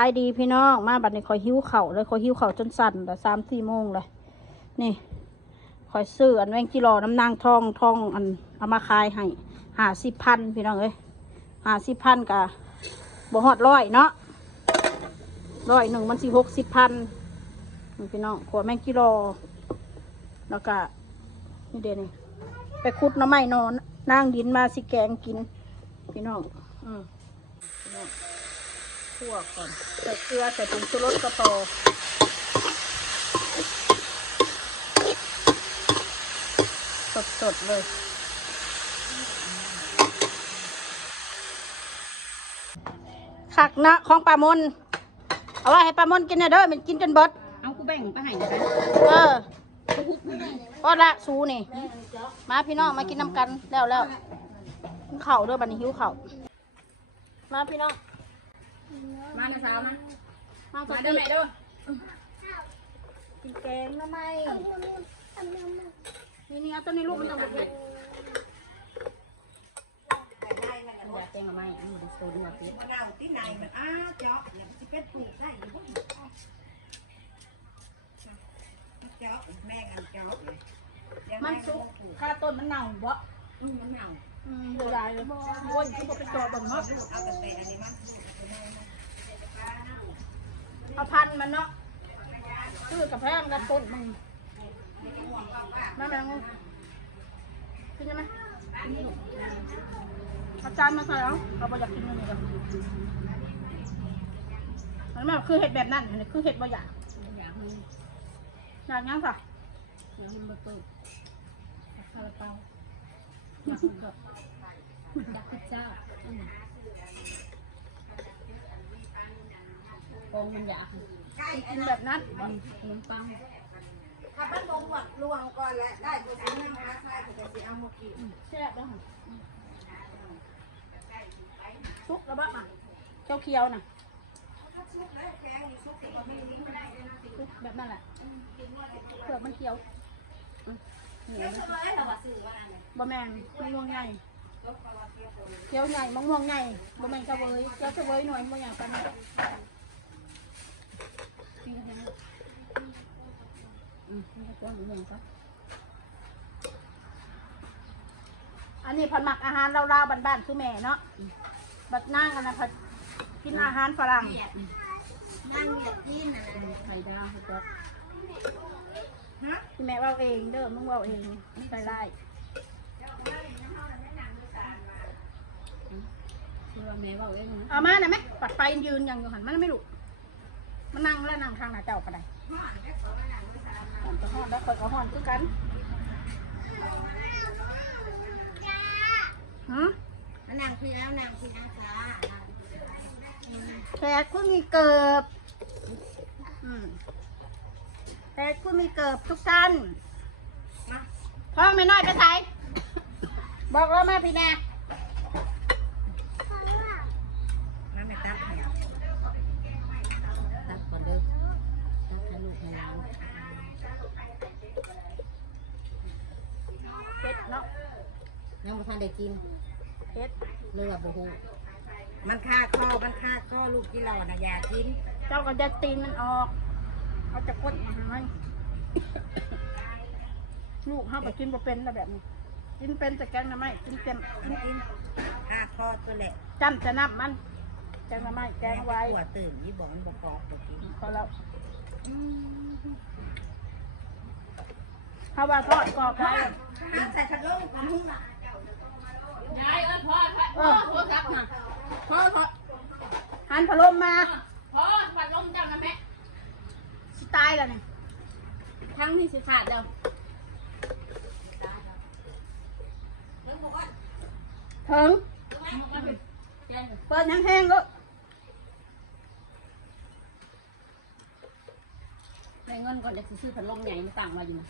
ตายดีพี่น้องมาบัดนี้คอยหิ้วเข่าเลยคอยหิ้วเข่าจนสั่นแต่สามสี่โมงเลย นี่คอยซื้ออันแวงกิโลน้ำนางทองทองอันเอามาขายให้หาสิบพันพี่น้องเอ้ยหาสิบพันกะบ่ฮอดร้อยเนาะร้อยหนึ่งมันสิหกสิบพันนี่พี่น้องขวดแมงกิโลแล้วก็นี่เดยวนี่ไปคุดน้ำไม้นอนนางดินมาสิแกงกิน พี่น้องอืมพี่น้อง คั่วก่อนใส่เกลือใส่ผงชูรสกระปอสดๆเลยขักนะของปลามนเอาไว้ให้ปลามนกินนะเด้อมันกินจนเบิดเอากูแบ่งไปให้นะเออก็ละสูนี่ มาพี่น้องมากินน้ำกันแล้วแล้วกินเข่าวเด้อบัดนี้หิวเข่าวมาพี่น้อง มาในสาวนะมามาสเด้อดแม่เด้อกินแกงทำไมนี่นี่เอาตัวนี้ลูกมันต้องเผ็ดอยากแกงมาไหมอันนี้โซดัวเตี้ยมะนาวที่ไหนมันอ้าเจาะเนี่ยมันจะเป็นปลูกได้อยู่บ่เจาะแม่กันเจาะเลยเดี๋ยวมันแม่สุกปลูกข้าต้นมันเน่าบ่อืมมันเน่าอืม เดี๋ยวใหญ่เลยโอ้ยที่บ่ไปจอดบังเนาะเอากระเตะอันนี้มันปลูกเอาพันมันเนาะซื้อกับแพงกับต้นมึงมาแมงกินยังไหมอาจารย์มาใส่เอาเอาไปอยากกินนี่เลยมันไม่คือเห็ดแบบนั้นอันคือเห็ดบ่อยากอยากงั้นค่ะอยากมันมาเปิดคาราเปา อยากมัก็อยาปองมันอยากกินแบบนั้นขนมปังถ้ามันบ่หมดลวงก่อนแหละได้กูซื้อน้ำมาใส่กูจะสิเอามกินแซ่บแล้วค่ะซุกแล้วบ้างเคี้ยวๆน่าชุบแล้วแข็งนี่ชุบที่บ่มีนี่ไม่ได้เลยนะซุกแบบนั้นแหละเผือกมันเคี้ยวเหนียวบเลยเราว่าซื้อว่าอันนั้นบะแมนมะม่วงใหญ่ เพราะว่าเปรี้ยวใหญ่มะม่วงใหญ่บะแมนกระเวยเคี้ยวกระเวยหน่อยบะอย่างกันนะกินแห้งอืมนี่ก็ป้อนอยู่อย่างก็อันนี้ผัดหมักอาหารเราๆบ้านๆคือแม่เนาะบัดนั่งกันนะผัดกินอาหารฝรั่งนั่งเหยียดที่น่ะไข่ดาวให้ก็ฮะที่แม่เว่าเองเด้อมึงเว่าเองใส่ไล่ว่า แม่บอกเองนะเอามาหน่อยไหมปัดไฟยืนอย่างอยู่หันมันไม่รู้มันนั่งแล้วนั่งทางหน้าเจ้าก็ได้ห่อนก็ห่อนแล้วคนก็ห่อนคือกันฮะแล้วนางพี่แล้วนางพี่นะจ๊ะแขกคุณมีเกิบอืมแขกคุณมีเกิบทุกท่านมาพ่อไม่น้อยไปไหนบอกเรามาพี่แน่ มาแม่ตักให้ ตักก่อนเด้อตักให้ลูกให้หลาน เผ็ดเนาะ ยังบ่ทัน ได้กินเผ็ดเลือดบ่ฮู้มันฆ่าข้อมันฆ่าข้อลูกที่เราน่ะอยากกิน เจ้าก็จะตีนมันออกเขาจะกดมาให้ลูกห้าไปกินบ่เป็นแล้วแบบนี้ กินเป็นแต่แกงหน้ำไม้กินเต็มกินกินฆ่าข้อตัวแหละจำจะนับมันแกงหน้ำไม้แกงไว้หัวตื่นยี่บอกมันบอกกอกบอกกินพอแล้วเขาว่าทอดกรอบไว้ ใส่ชะโลมกับมึงอะ ยายเอ้ยพ่อพ่อโทรศัพท์น่ะพอทอดหันพะโลมมาพ่อปัดลมจังนะแม่สิตายแล้วนี่ทั้งที่สิขาดแล้วถึงแจ้งเปิดยังแห้งก็ได้เงินก่อนเดี๋ยวสิซื้อพัดลมใหญ่มาตั้งไว้อยู่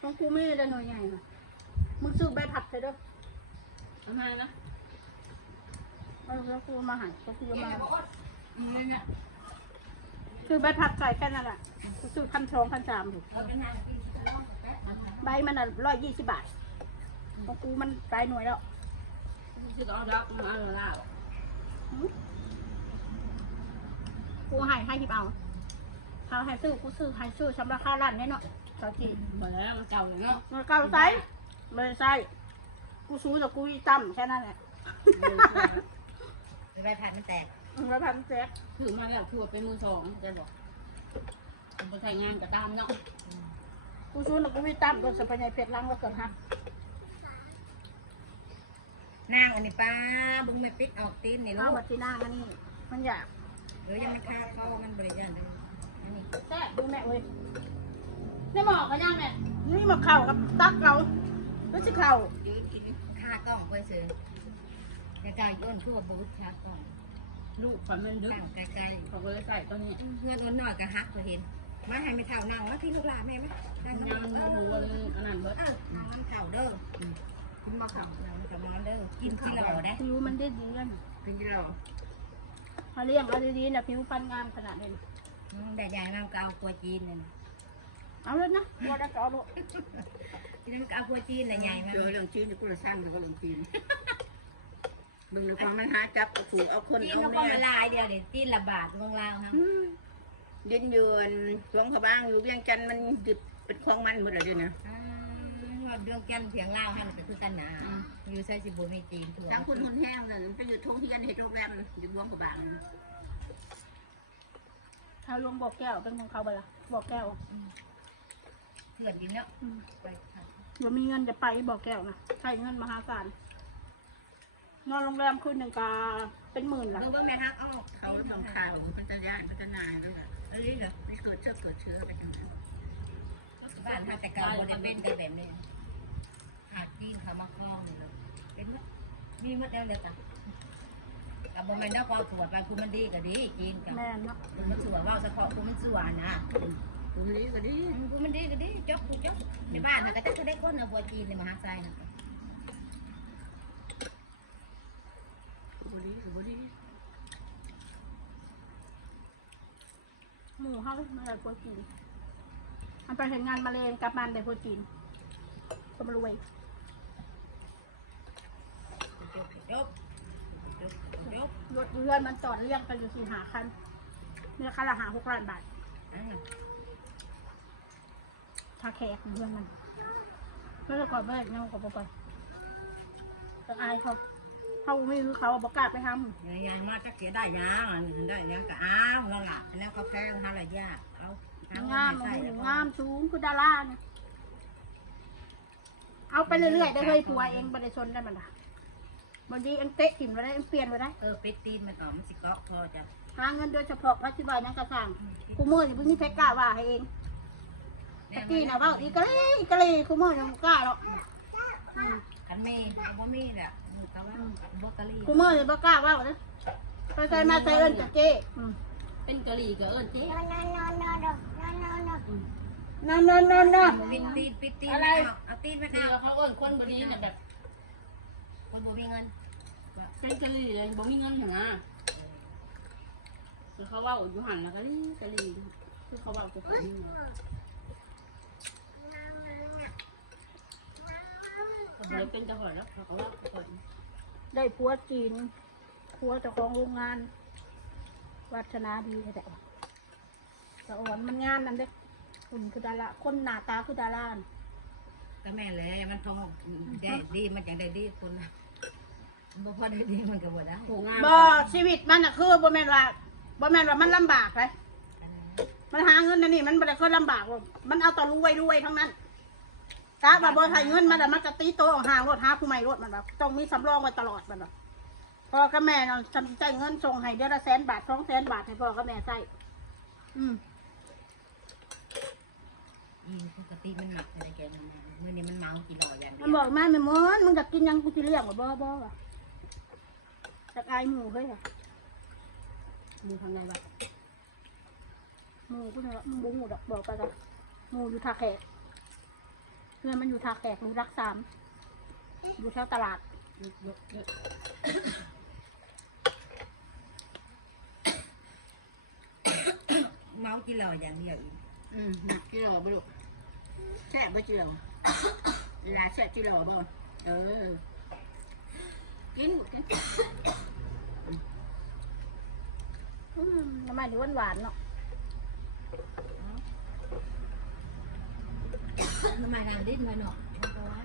ของกูไม่ได้หน่วยใหญ่น่ะ มึงซื้อใบผัดไปเด้อทำไมนะเอาแล้วกูเอามาใหายก็คือเอามาอืมเนี่ยคือใบพัดใส่แค่นั้นแหละกูซื้อพันสองพันสามถูกใบมันอะร้อยยี่สิบบาทของกูมันปลายหน่วยแล้วซื้อเอาดอกมาเอาแล้วหืมกูให้ให้ทิบเอาเขาให้ซื้อกูซื้อให้ซื้อสำหรับข้าวร้านแน่เนาะสาวจีหมดแล้วมันเก่าเลยเนาะมันเก่าไซส์ เลยไซส์กูซูแต่กูอีตั้มแค่นั้นแหละใบพัดมันแตกอืมแล้วพันเซ็ตถือมาแล้วถือว่าเป็นมือสองจะบอกผมไปใช้งานกับตามเนาะกูซูแต่กูอีตั้มโดนสัมพันธ์เพชรล้างแล้วเกิดฮักนางอันนี้ป้าบุ้งไม่ปิดออกตีนนี่ลูข้าวกบัตรที่หน้ามันนี่ มันอยากเออยังมันคาเข้ามันบริจาคเลยอันนี้แซ่บดูแม่เว้ยนี่หมอกกันยังแม่นี่หมอกเข่ากับตักเรา แล้วจะเข่ายืนกินคากล้องไว้ซื้อแต่กายย้อนทั่วบูชชากล้องลูกฝันมันดึกตั้งไกลเขาก็เลยใส่ตัวนี้ๆเพื่อนอ้นน้อยก็ฮักก็เห็นมาให้ไม่เท่านั่งว่าที่ลูกหลานแม่ไหมนั่งมันน้ำยังเอโมอโหอันนั้นเบิดเออนั่งน้ำเท่าเด้อกินมาเข่านั่งกับนอนเด้อกินที่หล่อได้ผิวมันได้ดีกันกินที่หล่อเขาเลี้ยงเอาดีๆนะผิวพันงามขนาดนี้นะแต่ยายน้ำก็เอากัวจีนเลยเอาเลยนะบัวได้ก็เอาลูก ที่นั่นก็เอากัวจีนเลยใหญ่มันเจอเรื่องจีนกูเลยสร้างเรื่องจีนมึงในความมันหาจับถูกเอาคนจีนเอาเราก็แม่มาลายเดียวเดี๋ยวจีนละบาทเมืองลาวครับดินยืนสวงขบ้างอยู่เวียงจันทน์มันดิบเป็นของมันหมดเลยนะอ่าเรื่องกันเพียงลาวฮันก็คือกันหนาอยู่ใส่สิบุมีจีนทั่วทั้งคุณคนแห้งเลยไปอยู่ทุ่งเฮียนเห็ดโรงแรมอยู่รวงขบ้างถ้าลวงบอกแก้วเป็นของเขาไปละบอกแก้วเถื่อนดินแล้วอืมไป ค่ะเดี๋ยวมีเงินจะไปบอกแก้วนะใช้เงินมหาศาลนอนโรงแรมคืนหนึ่งกาเป็นหมื่นละเบิ่งเบิ่งแม่ฮักเอาเขาทำข่าวมันจะย้ายมันจะนายด้วยเอ้ยเหรอไม่เกิดเชื้อเกิดเชื้อไปตรงนั้นบ้านทางแต่เก่าบ่ได้เป็นได้แบบนี้หาจีนเขามาคล้องนี่เลยเป็นมั้ยมีหมดแล้วเลยจ้ะกับบ่แม่นได้ความตรวจไปคุณมันดีก็ดีจีนกับแม่นเนาะมันสวยว่าเฉพาะคุณมันสวยนะ ตรงนี้ก็ดีคุณมันดีก็ดีจกจกในบ้านน่ะก็จะได้คนเอาบัวจีนในมหาไซน่ะก็ดีก็ดีหมูเขาไม่ได้โปรตีนมันไปเห็นงานมาเลงกลับมันได้โปรตีนก็มารวยจกจกจกรถเรือนมันจอดเรียงกันอยู่สี่หาคันเนี่ยคันละหาหกล้านบาท อ่าถ้าแขกของเพื่อนมันไม่ได้ก่อนไม่ได้เงากับไปแต่อายเขาเขาไม่รู้เขาบอกกล้าไปทอย่างอย่างมาจักเสียได้ยังได้ยังก็อ้าวนั่นล่ะแล้วก็แพงหาระยะเอาำงามมันหูงามสูงคือดาราเนี่ยเอาไปเรื่อยๆได้เลยผัวเองบริชนได้มันละบางทีเอ็งเตะถิ่นไปได้เอ็งเปลี่ยนไปได้เออเป็ดตีนมันต่อมันสิเกาะพอจะหาเงินโดยเฉพาะรัฐบาลนั่งกระสังกูมืออย่าเพิ่งนี่เพชรกล้าว่าให้เอง ตะกี้นะว่าอีกะลีอีกะลีกูมือยังกล้าหรอกอืมคันมีบ่มีแหละเขาว่าบกกะลีกูมือยังบ่กล้าว่าเลยไปใส่มาใส่เอิญกับเจ๊อืมเป็นกะหรี่กับเอิญเจ๊นอนนอนนอนนอนปิดตีนปิดตีนเอาตีนไปที่เอาเขาเอิญคนบดีเนี่ยแบบ คนบ่มีเงินเป็นกะหรี่เลยบ่มีเงินอย่างอะคือเขาว่าอยู่หันแล้วกะหรี่กะหรี่คือเขาว่าจะเป็นก็ เลยเป็นจังหวัดแล้วเขาว่าก่อนได้ผัวจีนผัวเจ้าของโรงงาน วัฒนาดีแต่ว่าแต่อ่อนมันงามนั่นเด้คุณคือดาราคนหน้าตาคือดาราก็แม่เลยมันทองได้ดีมันจังได้ดีคนละมันบ่พอได้ดีมันก็บ่ได้โหงามบ่ชีวิตมันน่ะคือบ่แม่นว่าบ่แม่นว่ามันลำบากเลยมันหาเงินนั่นนี่มันบ่ได้เคยลำบากหรอกมันเอาแต่รวยรวยทั้งนั้น ถ้าว่าบ่ให้เงินมาแล้วมันจะตีโตะออกห่างรถหาผู้ใหม่รถมันแบบต้องมีสำรองไว้ตลอดมันแบบพ่อกับแม่เนาะจำใจเงินส่งให้เดือนละแสนบาทสองแสนบาทให้พ่อกับแม่ใช้อืมอีปกติมันหนักอะไรแกมันมื้อนี้มันเมากี่รออย่างมันบอกแม่ไม่มอนมึงกับกินหยังกูจะเลี้ยงบ่บ่บ่ว่ะจากอายหมูเฮ้ยว่ะมีทางไหนบ้างหมูกูเนี่ยมึงบุ้งหมูดอกบอกไปกันหมูอยู่ท่าแขก เพื่อนมันอยู่ท่าแขกอยู่รักสามอยู่แถวตลาดยกยกยกเมากี่รออย่างเดียวอีกอืมจีหล่อบ่ลูกแซ่บบ่จีหล่อลาแซ่บจีหล่อบ่เออกินหมดกินอืมน้ำมันหรือหวานๆเนาะ ทำไมนางดิ้นมาเนาะเอาไว้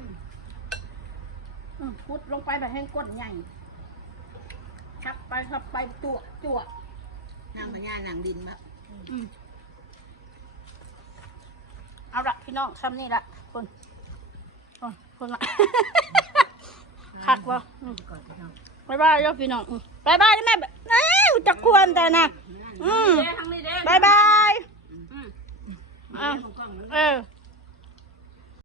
อืมพุดลงไปแบบแห้งก้นใหญ่ทับไปทับไปจั่วจั่วนางพญานางดินแบบอืมเอาละพี่น้องซ้ำนี่ละคนคนคนละ คักวะก่อนพี่น้องบายบายเด้อพี่น้องอืมบายบายนะแม่เอ้ยจะควรแต่นะอืมเด้ทางนี้เด้บายบายอืมอะของกล้องมันเออ